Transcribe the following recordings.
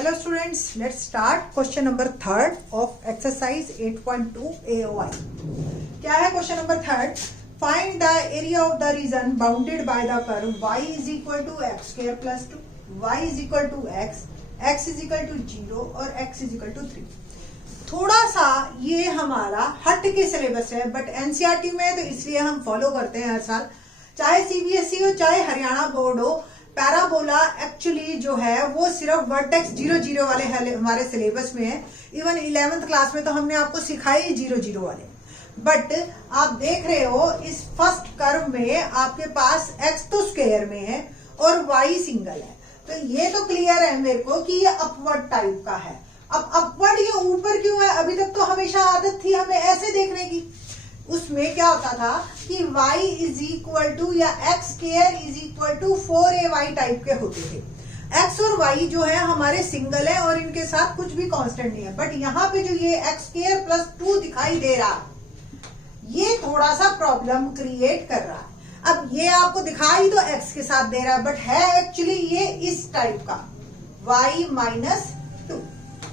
Hello students, let's start question number 3rd of exercise 8.2 AOI. क्या है question number 3rd? Find the area of the region bounded by the curve y is equal to x square plus 2, y is equal to x is equal to 0 और x is equal to 3. थोड़ा सा ये हमारा हट के syllabus है but NCERT में तो इसलिए हम फॉलो करते हैं हर साल, चाहे सीबीएसई हो चाहे हरियाणा बोर्ड हो. पैराबोला एक्चुअली जो है वो सिर्फ वर्टेक्स 0 वाले हमारे सिलेबस में है. इवन 11th क्लास में तो हमने आपको सिखाई 0 वाले. बट आप देख रहे हो इस फर्स्ट कर्व में आपके पास x तो स्क्वायर में है और y सिंगल है, तो ये तो क्लियर है मेरे को कि ये अपवर्ड टाइप का है. अब अपवर्ड ये ऊपर क्यों है? अभी तक तो हमेशा आदत थी हमें ऐसे देखने की. उसमें क्या होता था कि y इज इक्वल टू या x square is equal to 4ay type के होते थे. x और y जो है हमारे सिंगल है और इनके साथ कुछ भी कांस्टेंट नहीं है. बट यहाँ पे जो ये x स्क्वायर प्लस 2 दिखाई दे रहा ये थोड़ा सा प्रॉब्लम क्रिएट कर रहा है. अब ये आपको दिखाई तो x के साथ दे रहा है बट है एक्चुअली ये इस टाइप का y माइनस 2.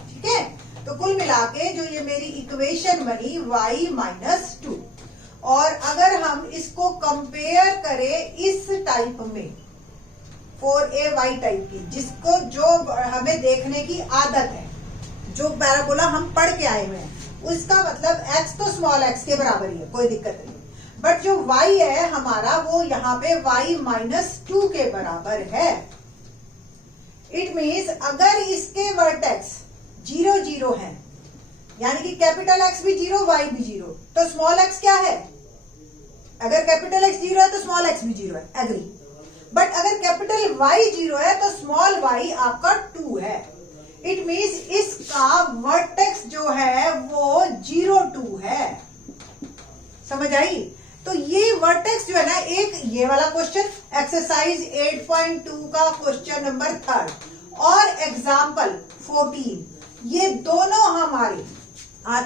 ठीक है, तो कुल मिला के जो ये मेरी इक्वेशन बनी y माइनस 2. और अगर हम इसको कंपेयर करें इस टाइप में 4ay टाइप की, जिसको जो हमें देखने की आदत है, जो पैराबोला हम पढ़ के आए हुए हैं, उसका मतलब x तो स्मॉल x के बराबर ही है, कोई दिक्कत नहीं. बट जो y है हमारा वो यहाँ पे y माइनस 2 के बराबर है. इट मीन्स अगर इसके वर्टेक्स 0 है, यानी कि कैपिटल X भी 0 y भी 0, तो स्मॉल x क्या है? अगर कैपिटल X 0 है तो स्मॉल x भी 0 है, एग्री. बट अगर कैपिटल Y 0 है तो स्मॉल y आपका 2 है. इट मीन्स इसका वर्टेक्स जो है वो 0 2 है. समझ आई? तो ये वर्टेक्स जो है ना, एक ये वाला क्वेश्चन एक्सरसाइज 8.2 का क्वेश्चन नंबर 3 और एग्जाम्पल 14, ये दोनों हमारे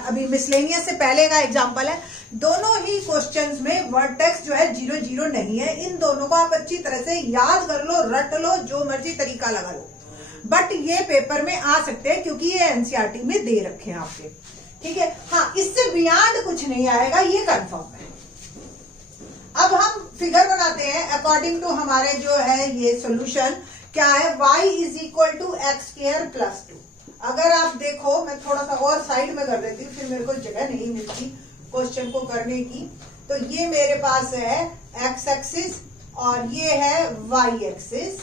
अभी मिसलेनियस से पहले का एग्जांपल है. दोनों ही क्वेश्चंस में वर्टेक्स जो है 0 नहीं है. इन दोनों को आप अच्छी तरह से याद कर लो, रट लो, जो मर्जी तरीका लगा लो. बट ये पेपर में आ सकते हैं क्योंकि ये एनसीईआरटी में दे रखे हैं आपके. ठीक है, हाँ, इससे बियॉन्ड कुछ नहीं आएगा, ये कंफर्म है. अब हम फिगर बनाते हैं अकॉर्डिंग टू हमारे जो है ये सोल्यूशन क्या है. y is equal to x square plus 2. अगर आप देखो, मैं थोड़ा सा और साइड में कर देती हूँ, फिर मेरे को जगह नहीं मिलती क्वेश्चन को करने की. तो ये मेरे पास है x एक्सिस और ये है y एक्सिस,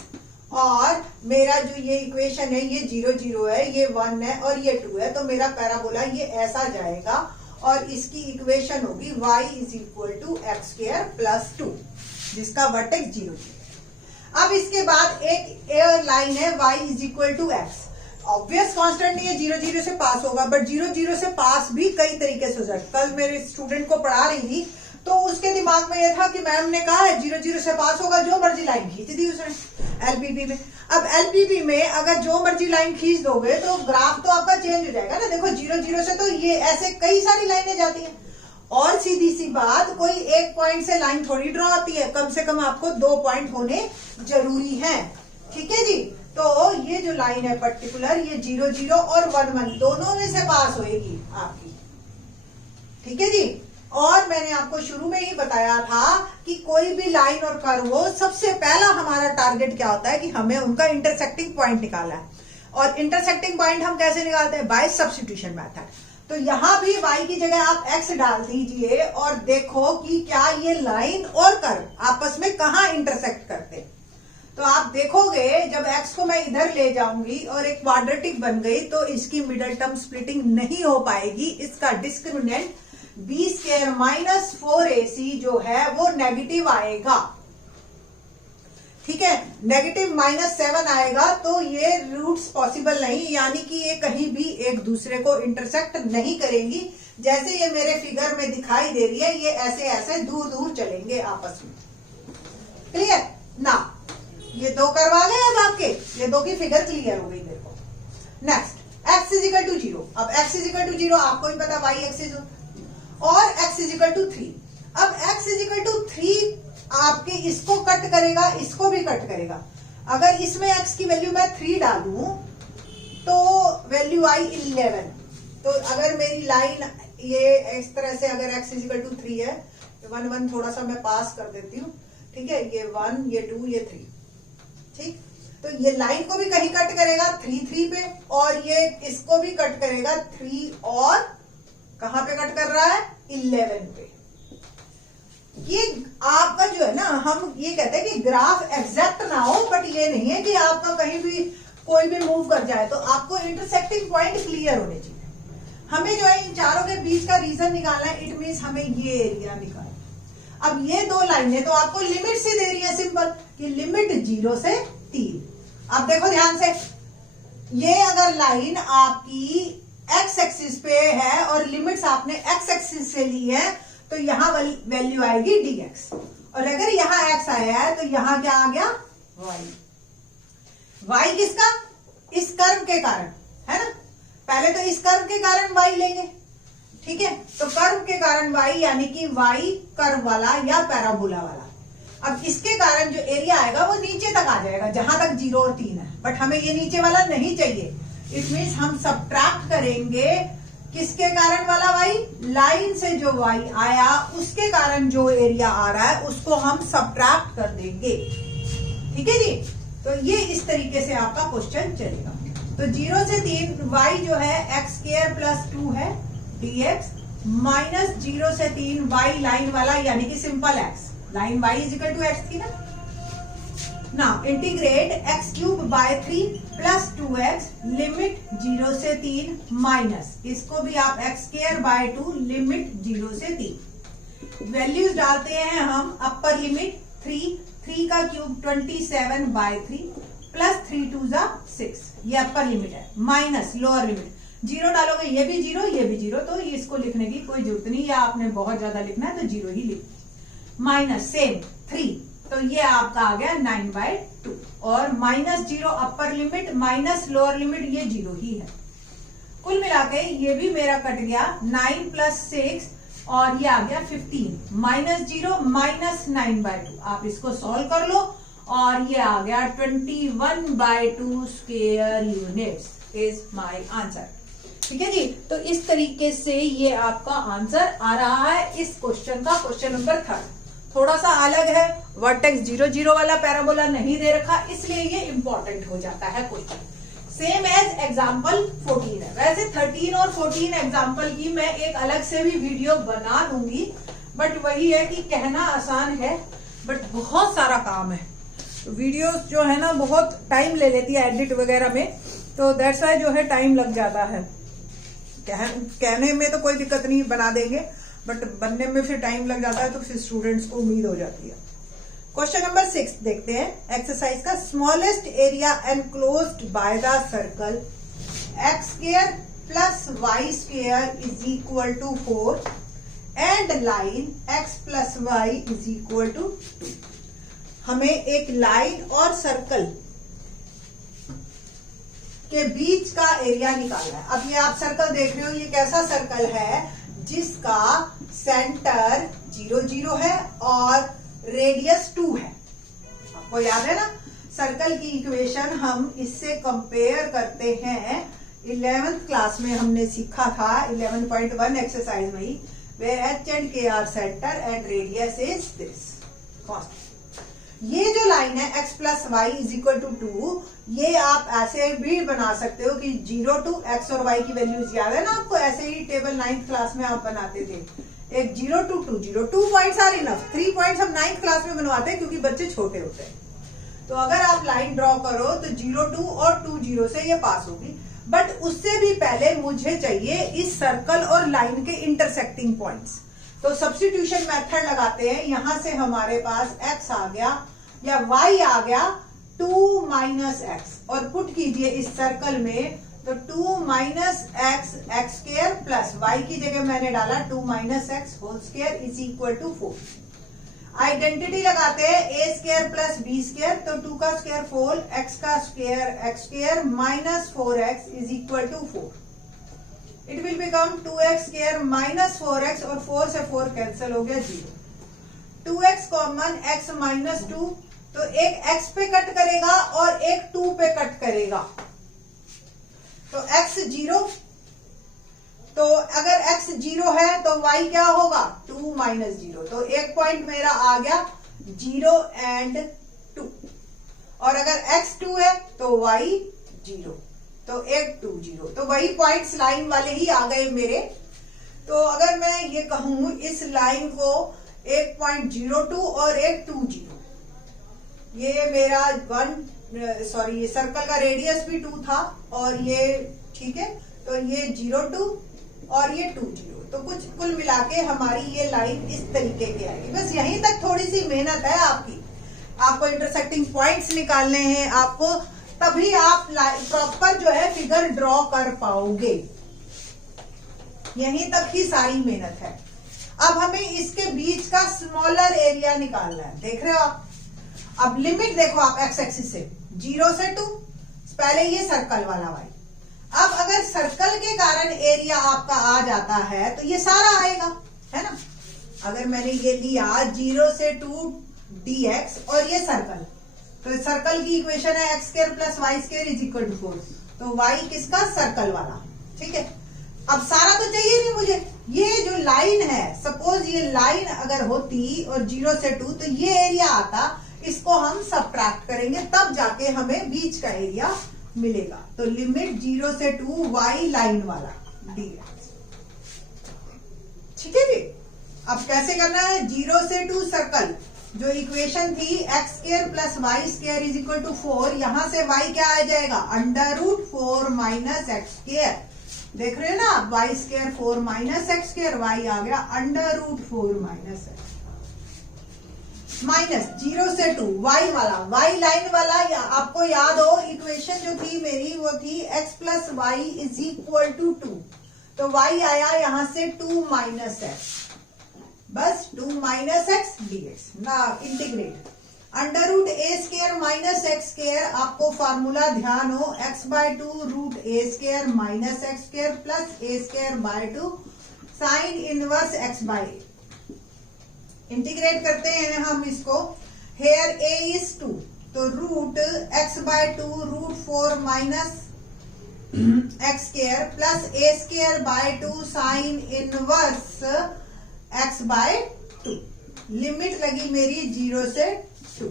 और मेरा जो ये इक्वेशन है ये 0 है, ये 1 है और ये 2 है. तो मेरा पैराबोला ये ऐसा जाएगा और इसकी इक्वेशन होगी y is equal to x square plus 2, जिसका वर्टेक्स 0. अब इसके बाद एक एयर लाइन है y is equal to x. Obvious constant नहीं है, 0 से पास होगा, बट 0 से पास भी कई तरीके से हो जाए. कल मेरे स्टूडेंट को पढ़ा रही थी तो उसके दिमाग में यह था कि मैम ने कहा है 0 से पास होगा, जो मर्जी लाइन खींच दी उसने एलपीपी में. अब एलपीपी में अगर जो मर्जी लाइन खींच दोगे तो ग्राफ तो आपका चेंज हो जाएगा ना. देखो 0 से तो ये ऐसे कई सारी लाइनें जाती हैं. और सीधी सी बात, कोई एक पॉइंट से लाइन थोड़ी ड्रॉ होती है, कम से कम आपको 2 पॉइंट होने जरूरी है. ठीक है जी. तो ये जो लाइन है पर्टिकुलर, ये 0 और 1 दोनों में से पास होएगी आपकी. ठीक है जी. और मैंने आपको शुरू में ही बताया था कि कोई भी लाइन और कर्व हो, सबसे पहला हमारा टारगेट क्या होता है कि हमें उनका इंटरसेक्टिंग पॉइंट निकालना है. और इंटरसेक्टिंग पॉइंट हम कैसे निकालते हैं? By substitution method. तो यहां भी y की जगह आप x डाल दीजिए और देखो कि क्या ये लाइन और कर्व आपस में कहां इंटरसेक्ट करते हैं. तो आप देखोगे जब x को मैं इधर ले जाऊंगी और एक क्वाड्रेटिक बन गई तो इसकी मिडल टर्म स्प्लिटिंग नहीं हो पाएगी. इसका discriminant b square minus 4ac जो है वो नेगेटिव आएगा. ठीक है, नेगेटिव -7 आएगा. तो ये रूट्स पॉसिबल नहीं, यानी कि ये कहीं भी एक दूसरे को इंटरसेक्ट नहीं करेंगी. जैसे ये मेरे फिगर में दिखाई दे रही है, ये ऐसे ऐसे दूर दूर चलेंगे आपस में. क्लियर ना? ये 2 कर्व आ गए. अब आपके ये 2 की फिगर क्लियर हो गई मेरे को. Next x is equal to 0. अब x इज इक्वल टू 0 आपको भी पता, y एक्सिस और x इज इक्वल टू 3. अब x इज इक्वल टू 3 आपके इसको कट करेगा, इसको भी कट करेगा. अगर इसमें x की वैल्यू मैं 3 डालूं तो वैल्यू आई 11। तो अगर मेरी लाइन ये इस तरह से अगर x इजिकल टू 3 है, 1 1 थोड़ा सा मैं पास कर देती हूँ, ठीक है, ये 1 ये 2 ये 3, ठीक। तो ये लाइन को भी कहीं कट करेगा 3 3 पे, और ये इसको भी कट करेगा 3 और कहां पे कट कर रहा है 11 पे। ये आपका जो है ना, हम ये कहते हैं कि ग्राफ एग्जैक्ट ना हो, बट ये नहीं है कि आपका कहीं भी कोई भी मूव कर जाए, तो आपको इंटरसेक्टिंग पॉइंट क्लियर होने चाहिए। हमें जो है इन चारों के बीच का रीजन निकालना है, इट मीन्स हमें ये एरिया निकालना। अब ये दो लाइनें तो आपको लिमिट से दे रही है, सिंपल कि लिमिट 0 से 3। अब देखो ध्यान से, ये अगर लाइन आपकी एक्स एक्सिस पे है और लिमिट्स आपने एक्स एक्सिस से ली है, तो यहां वैल्यू आएगी dx, और अगर यहां x आया है तो यहां क्या आ गया y। y किसका? इस कर्व के कारण, है ना। पहले तो इस कर्व के कारण y लेंगे, ठीक है। तो कर्व के कारण y यानी कि y कर्व वाला या पैराबोला वाला। अब इसके कारण जो एरिया आएगा वो नीचे तक आ जाएगा, जहां तक 0 और 3 है, बट हमें ये नीचे वाला नहीं चाहिए। इट मीन्स हम सब्ट्रैक्ट करेंगे किसके कारण वाला y, लाइन से जो y आया उसके कारण जो एरिया आ रहा है उसको हम सब्ट्रैक्ट कर देंगे, ठीक है जी। तो ये इस तरीके से आपका क्वेश्चन चलेगा। तो 0 से 3 y जो है x स्क्वायर प्लस 2 है dx, माइनस 0 से 3 y लाइन वाला यानी कि simple x, line y is equal to x थी ना। Now integrate x cube by 3 plus 2x limit 0 से 3 माइनस, इसको भी आप x स्क्वायर बाय 2 लिमिट 0 से 3। वैल्यूज डालते हैं हम, अपर लिमिट 3 का क्यूब 27 बाय 3 प्लस 3 2 जा 6, ये अपर लिमिट है, माइनस लोअर लिमिट 0 डालोगे, ये भी 0 ये भी 0, तो ये इसको लिखने की कोई जरूरत नहीं, या आपने बहुत ज्यादा लिखना है तो 0 ही लिख, माइनस सेम 3, तो ये आपका आ गया 9 बाय 2, और minus 0 upper limit minus lower limit ये 0 ही है। कुल मिला के ये भी मेरा कट गया 9 प्लस 6 और ये आ गया 15, माइनस 0 माइनस 9 बाय 2। आप इसको सॉल्व कर लो और ये आ गया 21 by 2 square units is my answer, ठीक है जी। तो इस तरीके से ये आपका आंसर आ रहा है इस क्वेश्चन का, क्वेश्चन नंबर 3। थोड़ा सा अलग है, वर्टेक्स 0 0 वाला पैराबोला नहीं दे रखा, इसलिए ये इंपॉर्टेंट हो जाता है क्वेश्चन। सेम एज एग्जाम्पल 14 है। वैसे 13 और 14 एग्जाम्पल की मैं एक अलग से भी वीडियो बना दूंगी, बट वही है कि कहना आसान है बट बहुत सारा काम है। वीडियोस जो है ना बहुत टाइम ले लेती है एडिट वगैरह में, तो दैट्स वाई जो है टाइम लग जाता है। कहने में तो कोई दिक्कत नहीं, बना देंगे, बट बनने में फिर टाइम लग जाता है, तो फिर स्टूडेंट्स को उम्मीद हो जाती है। क्वेश्चन नंबर 6 देखते हैं एक्सरसाइज का। Smallest area enclosed by the circle x square plus y square is equal to 4 and line x plus y is equal to 2। हमें एक लाइन और सर्कल के बीच का एरिया निकालना है। अब ये आप सर्कल देख रहे हो, ये कैसा सर्कल है जिसका सेंटर 0 0 है और रेडियस 2 है। आपको याद है ना, सर्कल की इक्वेशन हम इससे कंपेयर करते हैं 11th क्लास में हमने सीखा था 11.1 एक्सरसाइज में ही, where h and k are centre and radius is this. ये जो लाइन है x plus y is equal to 2, ये आप ऐसे भी बना सकते हो कि 0 टू x और y की वैल्यूज याद है ना आपको, ऐसे ही टेबल 9th क्लास में आप बनाते थे। एक 0 two 2 0, 2 points are enough, 3 points हम 9th क्लास में बनवाते हैं क्योंकि बच्चे छोटे होते हैं। तो अगर आप लाइन ड्रॉ करो तो 0 2 और 2 0 से ये पास होगी, बट उससे भी पहले मुझे चाहिए इस सर्कल और लाइन के इंटरसेक्टिंग पॉइंट्स। तो सब्स्टिट्यूशन मेथड लगाते हैं, यहां से हमारे पास x आ गया या y आ गया 2 माइनस एक्स, और पुट कीजिए इस सर्कल में, तो 2 minus x x square plus y की जगह मैंने डाला 2 minus x whole square is equal to 4। Identity लगाते हैं a square plus b square, तो 2 का स्क्वायर 4 x का square x square minus 4x is equal to 4। It will become 2x square minus 4x, और 4 से 4 कैंसिल हो गया 0। 2x common x minus 2, तो एक x पे कट करेगा और एक 2 पे कट करेगा। तो x 0, तो अगर x 0 है तो y क्या होगा 2 माइनस 0, तो एक पॉइंट मेरा आ गया 0 एंड 2, और अगर x 2 है तो y 0, तो एक 2 0, तो वही पॉइंट्स लाइन वाले ही आ गए मेरे। तो अगर मैं ये कहूं इस लाइन को 1.02 और एक 2 0, ये मेरा ये सर्कल का रेडियस भी 2 था और ये ठीक है, तो ये 0 2 और ये 2 0, तो कुछ कुल मिला के हमारी ये लाइन इस तरीके की आएगी। बस यहीं तक थोड़ी सी मेहनत है आपकी, आपको इंटरसेक्टिंग पॉइंट्स निकालने हैं आपको, तभी आप प्रॉपर जो है फिगर ड्रॉ कर पाओगे। यहीं तक ही सारी मेहनत है। अब हमें इसके बीच का स्मॉलर एरिया निकालना है, देख रहे हो आप। अब लिमिट देखो आप एक्स एक्सिस से 0 से 2, पहले ये सर्कल वाला वाई। अब अगर सर्कल के कारण एरिया आपका आ जाता है तो ये सारा आएगा, है ना। अगर मैंने ये लिया 0 से 2 dx और ये सर्कल, तो सर्कल की इक्वेशन है x square plus y square is equal to 4, तो y किसका सर्कल वाला, ठीक है। अब सारा तो चाहिए नहीं मुझे, ये जो लाइन है, सपोज ये लाइन अगर होती और 0 से 2 तो ये एरिया आता, इसको हम सबट्रैक्ट करेंगे तब जाके हमें बीच का एरिया मिलेगा। तो लिमिट 0 से 2 y लाइन वाला dx, ठीक है जी। अब कैसे करना है, 0 से 2 सर्कल, जो इक्वेशन थी x square plus y square is equal to 4, यहां से y क्या आ जाएगा √4 माइनस एक्स स्क्वायर, देख रहे हो ना आप, y square 4 minus x square, y आ गया √4 माइनस एक्स, माइनस 0 से 2 y वाला, y लाइन वाला। आपको याद हो इक्वेशन जो थी मेरी वो थी x plus y is equal to 2, तो y आया यहां से 2 माइनस एक्स, बस 2 माइनस एक्स dx ना integrate √a square minus x square. आपको फार्मूला ध्यान हो x/2 √a square minus x square plus a square 2 sine inverse x/a। Integrate करते हैं हम इसको, हेयर a इज 2, तो √x/2 √4 minus x square plus a square 2 sine inverse x/2। Limit लगी मेरी 0 से 2,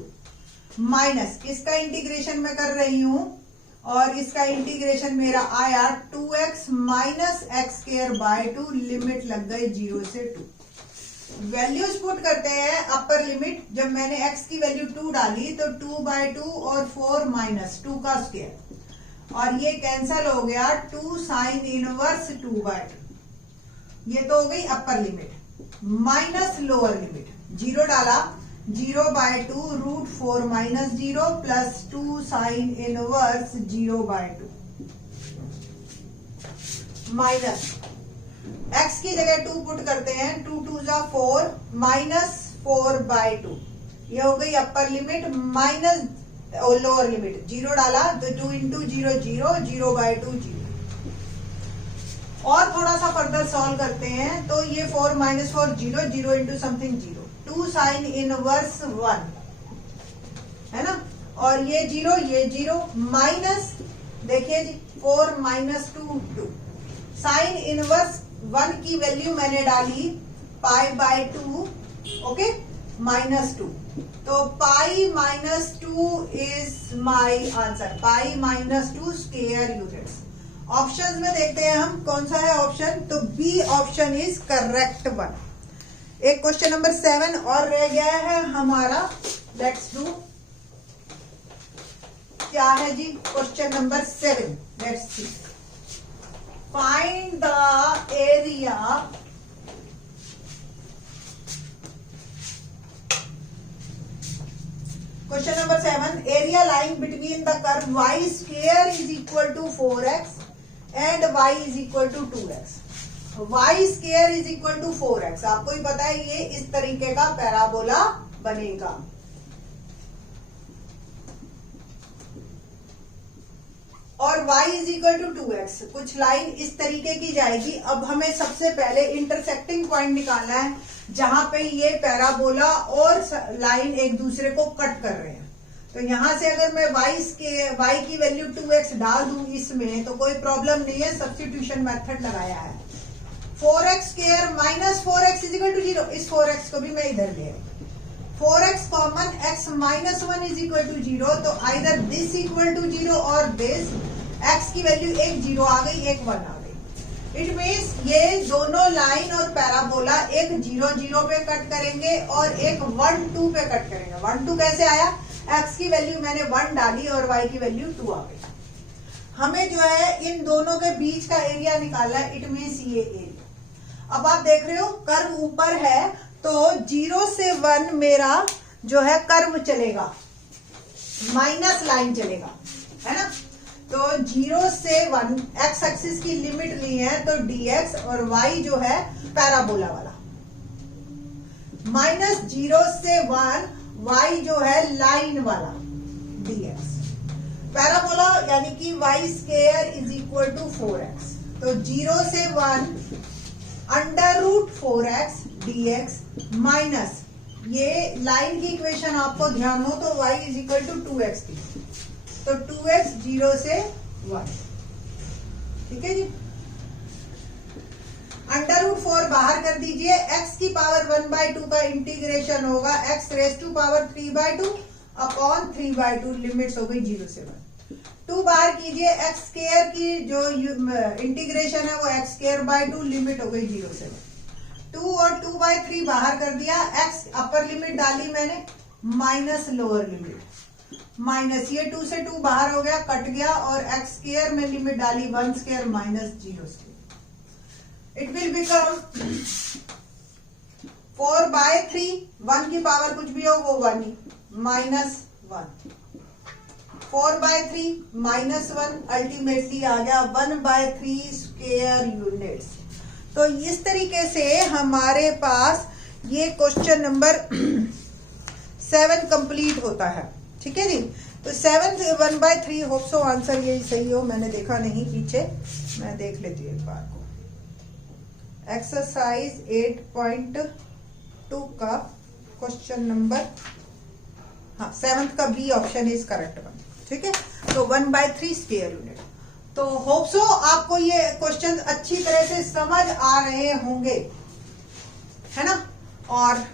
माइनस इसका इंटीग्रेशन मैं कर रही हूं और इसका इंटीग्रेशन मेरा आया 2x minus x square 2, limit लग गई 0 से 2। वैल्यूज पुट करते हैं, अपर लिमिट जब मैंने x की वैल्यू 2 डाली तो 2/2 और 4 माइनस 2 का स्क्वायर, और ये कैंसल हो गया 2 साइन इनवर्स 2/2, ये तो हो गई upper limit. Minus lower limit 0 डाला, 0/2 √4 minus 0 plus 2 sine inverse 0/2 minus x की जगह 2 पुट करते हैं, 2 2 जा 4 माइनस 4/2, ये हो गई upper limit, minus lower limit 0 डाला तो 2 इंटू 0 0, 0/2 0। और थोड़ा सा फर्दर सॉल्व करते हैं तो ये 4 minus 4 0, 0 into something 0, 2 sine inverse 1, है ना, और ये 0 माइनस, देखिए जी 4 माइनस 2 2, साइन इनवर्स 1 की वैल्यू मैंने डाली π/2, ओके, माइनस 2, तो pi minus 2 is my answer, pi minus 2 square units. Options में देखते हैं हम कौन सा है ऑप्शन, तो B option is correct one. एक क्वेश्चन नंबर 7 और रह गया है हमारा, लेट्स डू, क्या है जी question number 7, let's see. Find the area question number 7, area lying between the curve y square is equal to 4x and y is equal to 2x। y square is equal to 4x, आपको ही पता है ये इस तरीके का parabola बनेगा। और y is equal to 2x, कुछ लाइन इस तरीके की जाएगी। अब हमें सबसे पहले इंटरसेक्टिंग पॉइंट निकालना है जहां पे ये पैराबोला और लाइन एक दूसरे को कट कर रहे हैं। तो यहां से अगर मैं y की वैल्यू 2x डाल दूं इसमें तो कोई प्रॉब्लम नहीं है, सब्स्टिट्यूशन मेथड लगाया है। 4x square minus 4x is equal to 0, इस 4x को भी मैं इधर ले आई। 4x common x minus 1 is equal to 0, तो आइदर दिस इक्वल टू 0 और दिस, x की वैल्यू एक 0 आ गई, एक 1 आ गई। इट मीन्स ये दोनों लाइन और पैराबोला एक 0 0 पे कट करेंगे और एक 1 2 पे कट करेंगे। 1 2 कैसे आया, x की वैल्यू मैंने 1 डाली और y की वैल्यू 2 आ गई। हमें जो है इन दोनों के बीच का एरिया निकालना है, इट मीन्स ये एरिया। अब आप देख रहे हो कर्व ऊपर है तो 0 से 1 मेरा जो है कर्व चलेगा, माइनस लाइन चलेगा, है ना। तो 0 से 1 x एक्सिस की लिमिट ली है तो dx, और y जो है पैराबोला वाला, माइनस 0 से 1 y जो है लाइन वाला dx। पैराबोला यानी कि y square is equal to 4x, तो 0 से 1 under root 4x dx minus ये लाइन की इक्वेशन आपको ध्यान हो तो y is equal to 2x थी, तो 2x 0 से 1, ठीक है जी। अंडर रूट 4 बाहर कर दीजिए, x की पावर 1/2 का इंटीग्रेशन होगा x raise to power 3/2 upon 3/2, limits हो गई 0 से 1। 2 बाहर कीजिए, x स्क्वायर की जो इंटीग्रेशन है वो x स्क्वायर बाय 2, लिमिट हो गई 0 से 1। 2 और 2/3 बाहर कर दिया, x अपर लिमिट डाली मैंने माइनस लोअर लिमिट, माइनस ये 2 से 2 बाहर हो गया, कट गया, और x स्क्वायर में लिमिट डाली 1 square minus 0 square. It will become 4/3, 1 की पावर कुछ भी हो वो 1 ही, माइनस 1, 4/3 माइनस 1, अल्टीमेटली आ गया 1/3 स्क्वायर यूनिट्स। तो इस तरीके से हमारे पास ये क्वेश्चन नंबर 7 कंप्लीट होता है, ठीक है जी। तो 7 1/3, होप सो आंसर यही सही हो, मैंने देखा नहीं पीछे, मैं देख लेती हूँ एक बार को। एक्सरसाइज 8.2 का क्वेश्चन नंबर, हाँ 7th का B option is correct one, ठीक है। तो 1/3 स्क्वायर यूनिट। तो होप सो आपको ये क्वेश्चन अच्छी तरह से समझ आ रहे होंगे, है ना। और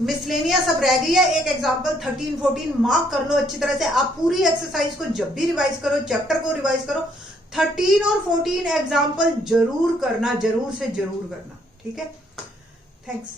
मिसलेनियस अब रह गई है, एक एग्जांपल 13 14 मार्क कर लो अच्छी तरह से। आप पूरी एक्सरसाइज को जब भी रिवाइज करो, चैप्टर को रिवाइज करो, 13 और 14 एग्जांपल जरूर करना, जरूर से जरूर करना, ठीक है। थैंक्स।